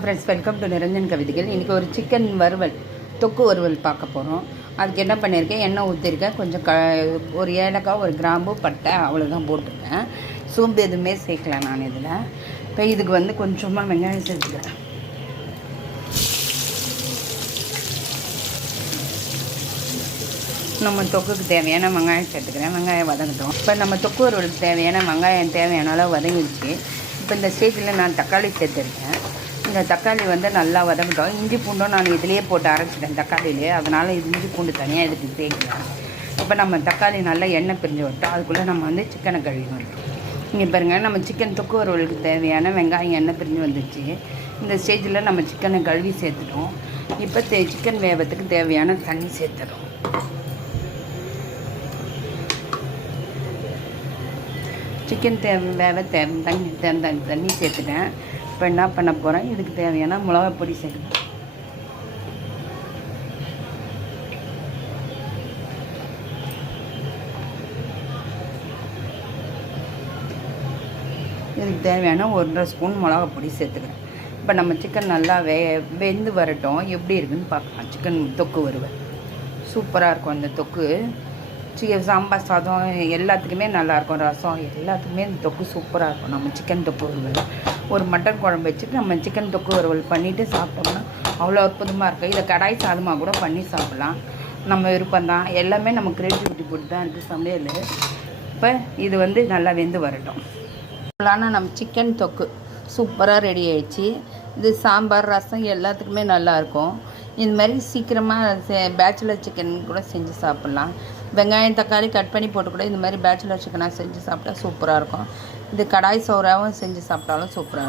Friends, welcome to Niranjan கவிதைகள். இன்றைக்கி ஒரு சிக்கன் வறுவல், தொக்கு வறுவல் பார்க்க போகிறோம். அதுக்கு என்ன பண்ணியிருக்கேன், எண்ணெய் ஊற்றிருக்கேன், கொஞ்சம் ஒரு ஏலக்காய், ஒரு கிராம்பு, பட்டை, அவ்வளோதான் போட்டிருக்கேன். சோம்பு எதுவுமே சேர்க்கல நான் இதில். இப்போ இதுக்கு கொஞ்சமாக வெங்காயம் சேர்த்துக்கிறேன். நம்ம தொக்குக்கு தேவையான வெங்காயம் சேர்த்துக்கிறேன். வெங்காயம் வதங்கட்டும். இப்போ நம்ம தொக்கு வறுவலுக்கு தேவையான வெங்காயம் தேவையான அளவு வதங்கிடுச்சு. இப்போ இந்த ஸ்டேஜில் நான் தக்காளி சேர்த்துருக்கேன். இந்த தக்காளி நல்லா வதங்கட்டும். இஞ்சி பூண்டும் நான் இதிலேயே போட்டு அரைச்சிட்டேன் தக்காளியிலே, அதனால் இது இஞ்சி பூண்டு தனியாக இதுக்கு சேர்க்கலாம். இப்போ நம்ம தக்காளி நல்லா எண்ணெய் பிரிஞ்சு விட்டோம். அதுக்குள்ளே நம்ம சிக்கனை கழுவி வந்துட்டோம். இங்கே பாருங்கள், நம்ம சிக்கன் தொக்கு வறுவலுக்கு தேவையான வெங்காயம் எண்ணெய் பிரிஞ்சு வந்துச்சு. இந்த ஸ்டேஜில் நம்ம சிக்கனை கழுவி சேர்த்துட்டோம். இப்போ சிக்கன் வேவத்துக்கு தேவையான தண்ணி சேர்த்துறோம். சிக்கன் தண்ணி சேர்த்துட்டேன். இப்போ என்ன பண்ண போகிறேன், இதுக்கு தேவையான மிளகாய் பொடி சேர்க்கணும். இதுக்கு தேவையான 1.5 ஸ்பூன் மிளகாய் பொடி சேர்த்துக்கிறேன். இப்போ நம்ம சிக்கன் நல்லா வெந்து வரட்டும். எப்படி இருக்குதுன்னு பார்க்கலாம். சிக்கன் தொக்கு வறுவல் சூப்பராக இருக்கும். அந்த தொக்கு சாம்பார் சாதம் எல்லாத்துக்குமே நல்லாயிருக்கும். ரசம் எல்லாத்துக்குமே இந்த தொக்கு சூப்பராக இருக்கும். நம்ம சிக்கன் தொக்கு வறுவல், ஒரு மட்டன் குழம்பு வச்சுட்டு நம்ம சிக்கன் தொக்கு வறுவல் பண்ணிவிட்டு சாப்பிட்டோம்னா அவ்வளோ அற்புதமாக இருக்கும். இதை கடாய் சாதமாக கூட பண்ணி சாப்பிட்லாம். நம்ம விருப்பம்தான். எல்லாமே நம்ம க்ரியேட்டிவிட்டி போட்டு தான் இருக்குது சமையல். இப்போ இது நல்லா வெந்து வரட்டும். ஆனால் நம்ம சிக்கன் தொக்கு சூப்பராக ரெடி ஆகிடுச்சு. இது சாம்பார் ரசம் எல்லாத்துக்குமே நல்லாயிருக்கும். இந்த மாதிரி சீக்கிரமாக பேச்சுலர் சிக்கன் கூட செஞ்சு சாப்பிட்லாம். வெங்காயம் தக்காளி கட் பண்ணி போட்டு கூட இந்த மாதிரி பேச்சுலர் சிக்கனாக செஞ்சு சாப்பிட்டா சூப்பராக இருக்கும். இது கடாய் சோறாகவும் செஞ்சு சாப்பிட்டாலும் சூப்பராக இருக்கும்.